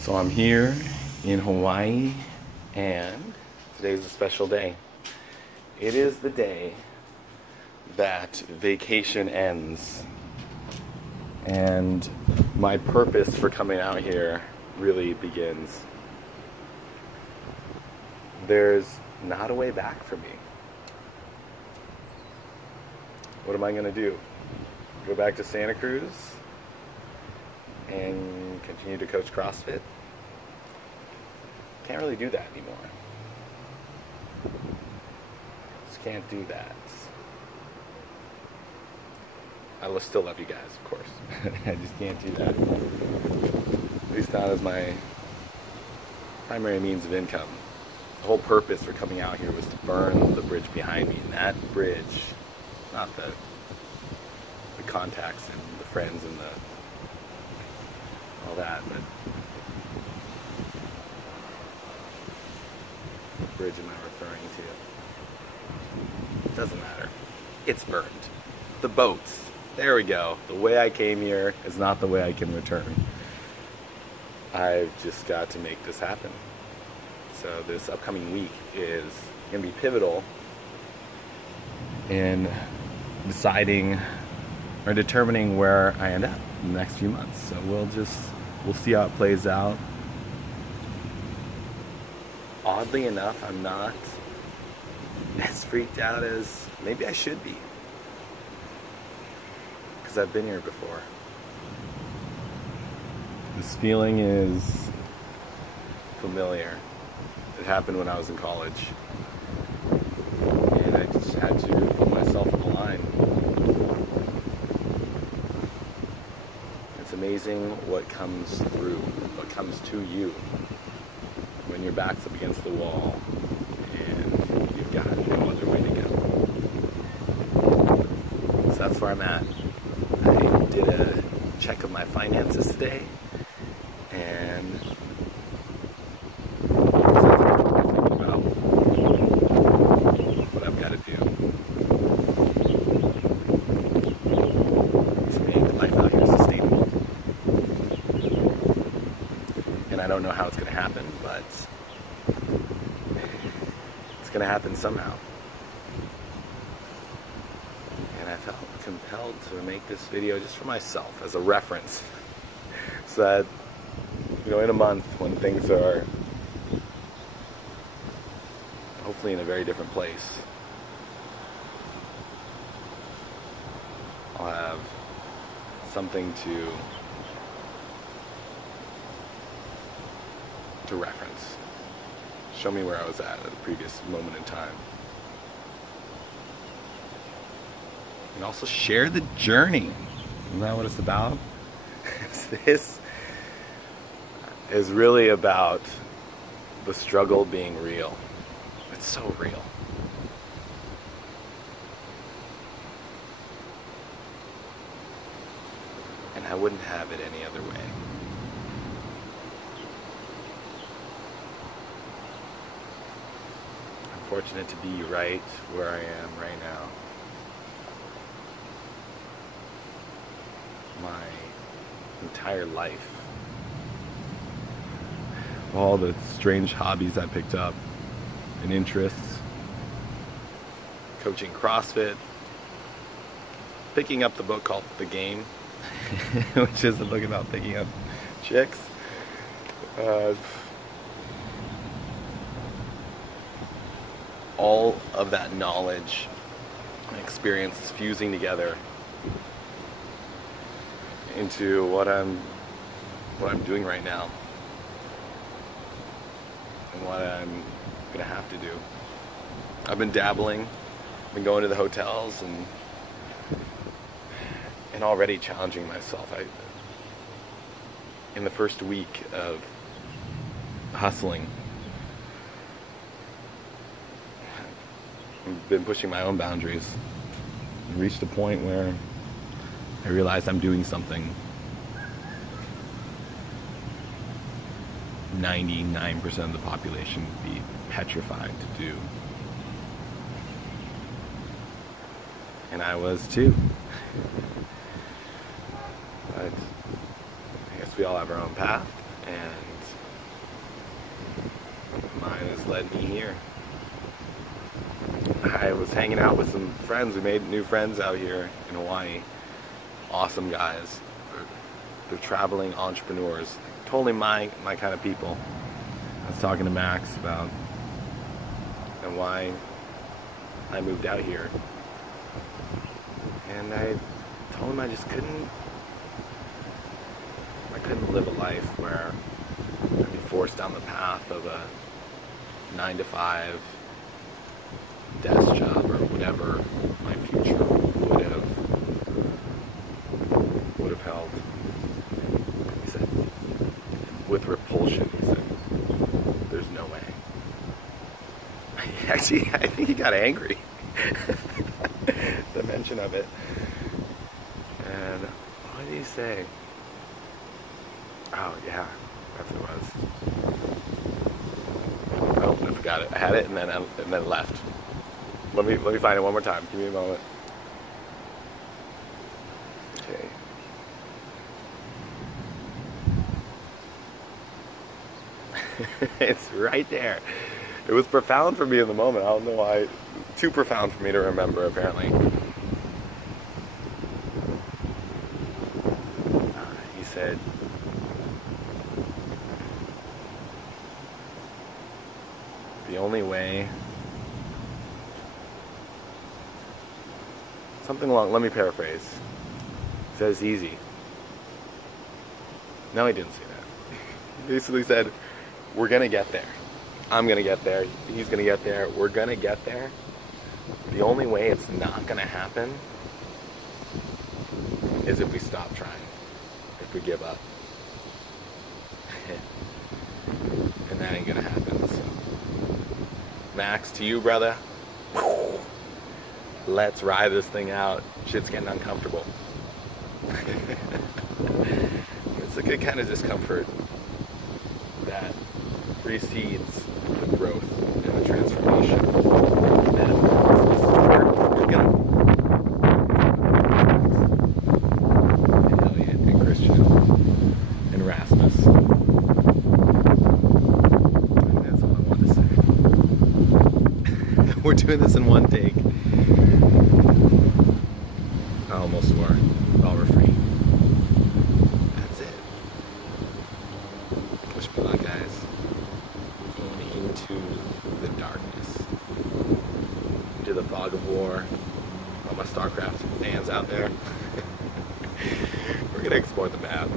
So I'm here in Hawaii, and today's a special day. It is the day that vacation ends, and my purpose for coming out here really begins. There's not a way back for me. What am I gonna do? Go back to Santa Cruz and continue to coach CrossFit? Can't really do that anymore. Just can't do that. I will still love you guys, of course. I just can't do that. At least not as my primary means of income. The whole purpose for coming out here was to burn the bridge behind me. And that bridge, not the contacts and the friends and all that, but what bridge am I referring to? It doesn't matter. It's burned. The boats. There we go. The way I came here is not the way I can return. I've just got to make this happen. So this upcoming week is going to be pivotal in deciding or determining where I end up in the next few months. So we'll see how it plays out. Oddly enough, I'm not as freaked out as maybe I should be, because I've been here before. This feeling is familiar. It happened when I was in college, and I just had to put myself on the line. It's amazing what comes through, what comes to you when your back's up against the wall and you've got no other way to go. So that's where I'm at. I did a check of my finances today, and what I've got to do to make life out here sustainable. And I don't know how it's going to happen, but it's going to happen somehow. And I felt compelled to make this video just for myself as a reference, so that, you know, in a month when things are hopefully in a very different place, I'll have something to reference. Show me where I was at a previous moment in time. And also share the journey. Isn't that what it's about? This is really about the struggle being real. It's so real. And I wouldn't have it any other way. I'm fortunate to be right where I am right now. My entire life, all the strange hobbies I picked up and interests, coaching CrossFit, picking up the book called The Game, which is a book about picking up chicks. All of that knowledge and experience is fusing together into what I'm doing right now, and what I'm gonna have to do. I've been dabbling, been going to the hotels, and already challenging myself. In the first week of hustling, I've been pushing my own boundaries and reached a point where I realized I'm doing something 99% of the population would be petrified to do. And I was too. But I guess we all have our own path. and mine has led me here. I was hanging out with some friends. We made new friends out here in Hawaii. Awesome guys. They're traveling entrepreneurs. Totally my kind of people. I was talking to Max about and why I moved out here. And I told him I couldn't live a life where I'd be forced down the path of a 9-to-5 desk job or whatever my future would have held. He said, with repulsion, he said, there's no way. Actually, I think he got angry. The mention of it. And what did he say? Oh yeah, that's what it was. Oh, I forgot it. I had it and then it left. Let me find it one more time. Give me a moment. Okay. It's right there. It was profound for me in the moment. I don't know why. Too profound for me to remember, apparently. He said, the only way, something along, let me paraphrase. He said it's easy. No, he didn't say that. He basically said, we're gonna get there. I'm gonna get there. He's gonna get there. We're gonna get there. The only way it's not gonna happen is if we stop trying. If we give up. And that ain't gonna happen, so. Max, to you, brother. Let's ride this thing out. Shit's getting uncomfortable. It's a good kind of discomfort that precedes the growth and the transformation. And we're gonna and Elliot and Christian and Rasmus. And that's all I wanted to say. We're doing this in one take. I almost swore. I'll refrain. That's it. Wish me luck, guys. Going into the darkness. Into the fog of war. All my StarCraft fans out there. We're gonna explore the map.